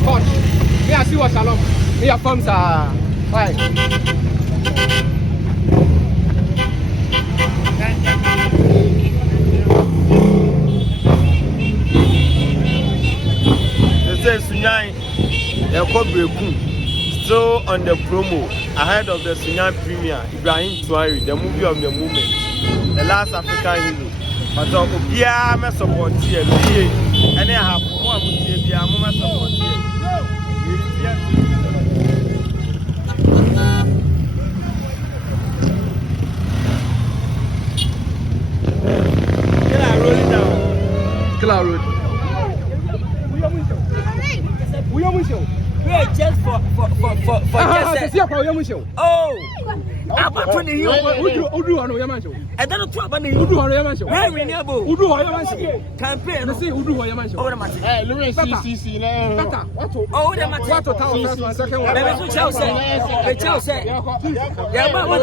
Scotch. Me I see what Shalom. Me your forms are fine. This is Sunyai Berekum, still on the promo ahead of the Sunyai premiere. Ibrahim Tuari, the movie of the moment, the last African hero. But Obia me support here, and I have more here. Be a moment support here. Can I roll it down? Killer Road. We are mission. Wait, just for just oh, I'm not 20 years. Udu hano yamancho. I don't know about Udu hano yamancho. Where we never Udu hano yamancho. Campaign. See Udu hano yamancho. Oh, the match. Hey, Lilwin CC now. Tata, what? Oh, the match. What to town first second one. Let me Chelsea. The Chelsea. Yeah, but what?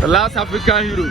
The last African hero.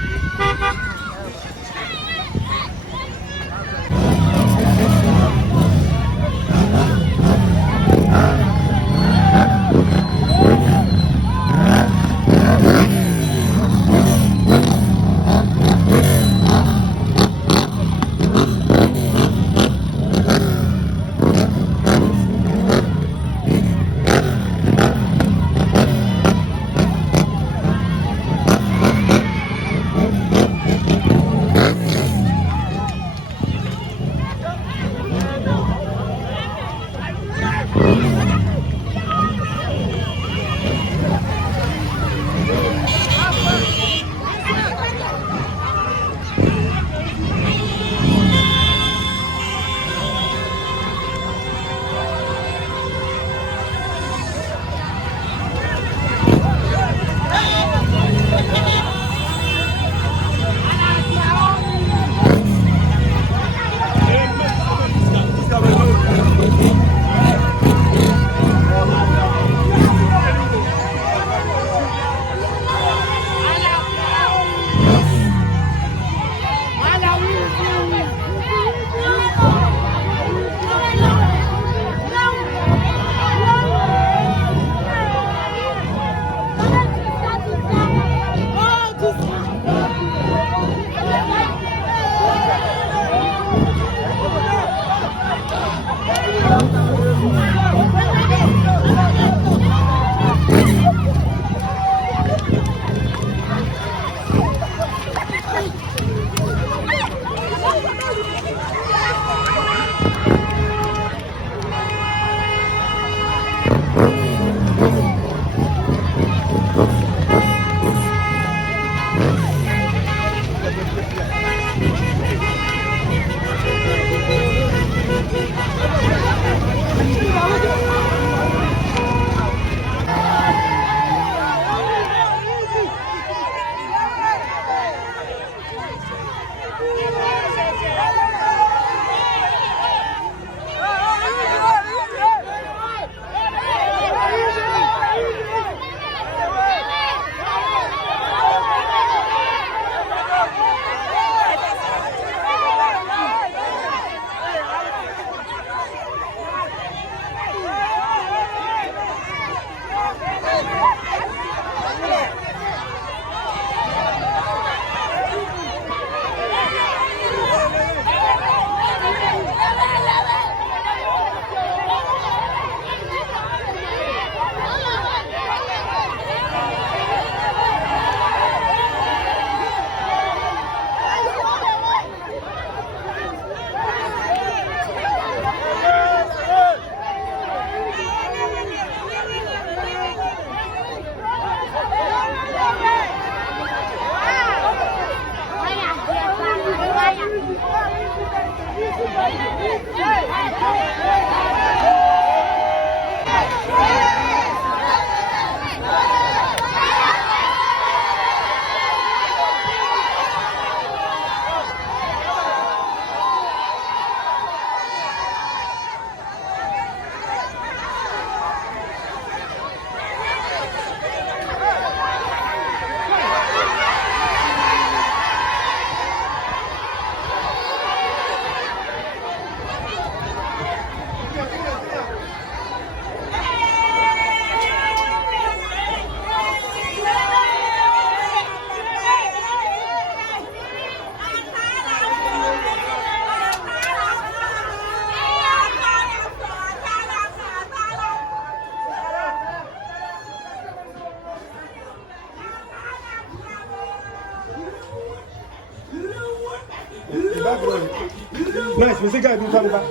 Nice, Mr. Guy, do something back.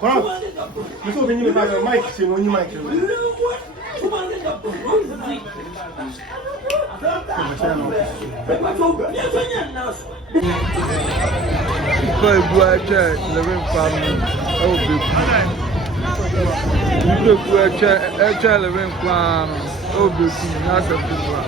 Come on. You saw when you back on mic, see when you mic. Boy, boy, check, living family. Oh, big. You boy, check, living plan. Oh, big. That's a big one.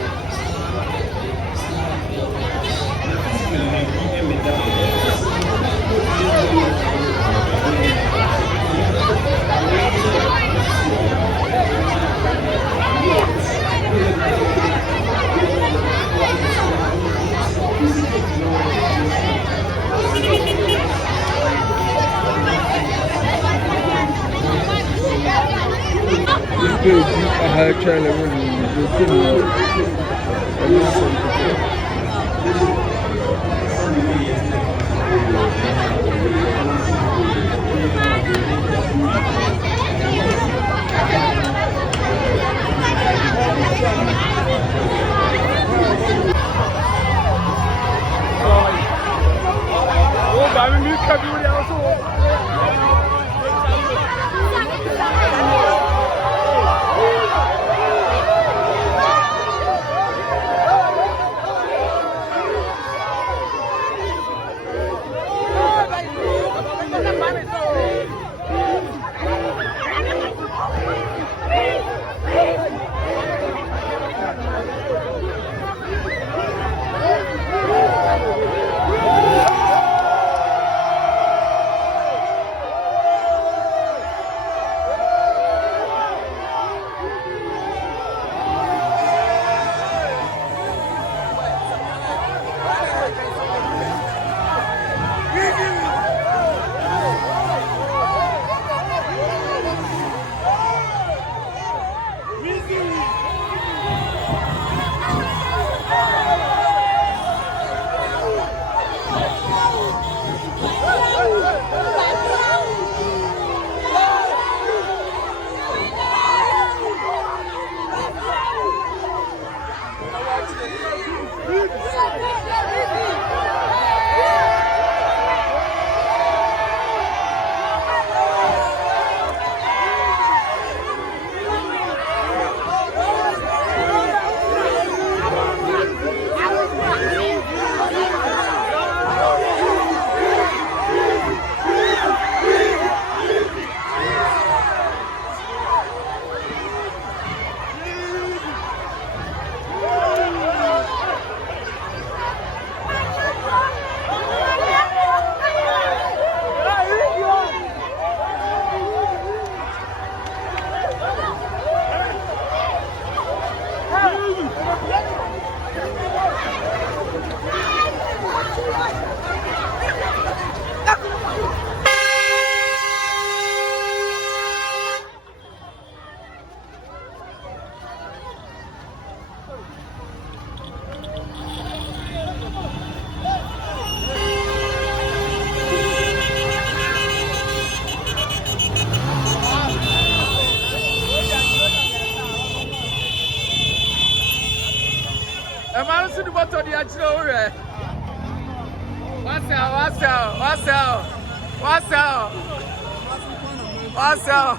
What's up?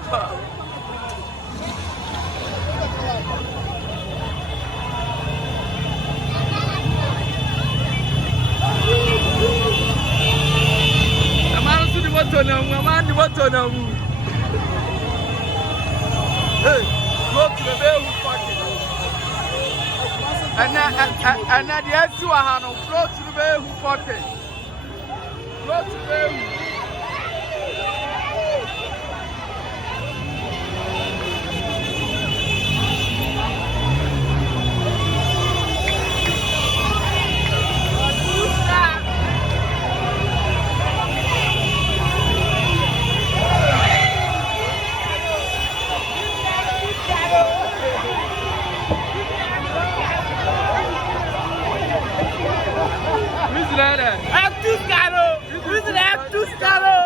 Hey, go to the Berekum party. And now the extra hand on flow to the Berekum party. Flow to the Berekum. Who's that? F2 Scaro!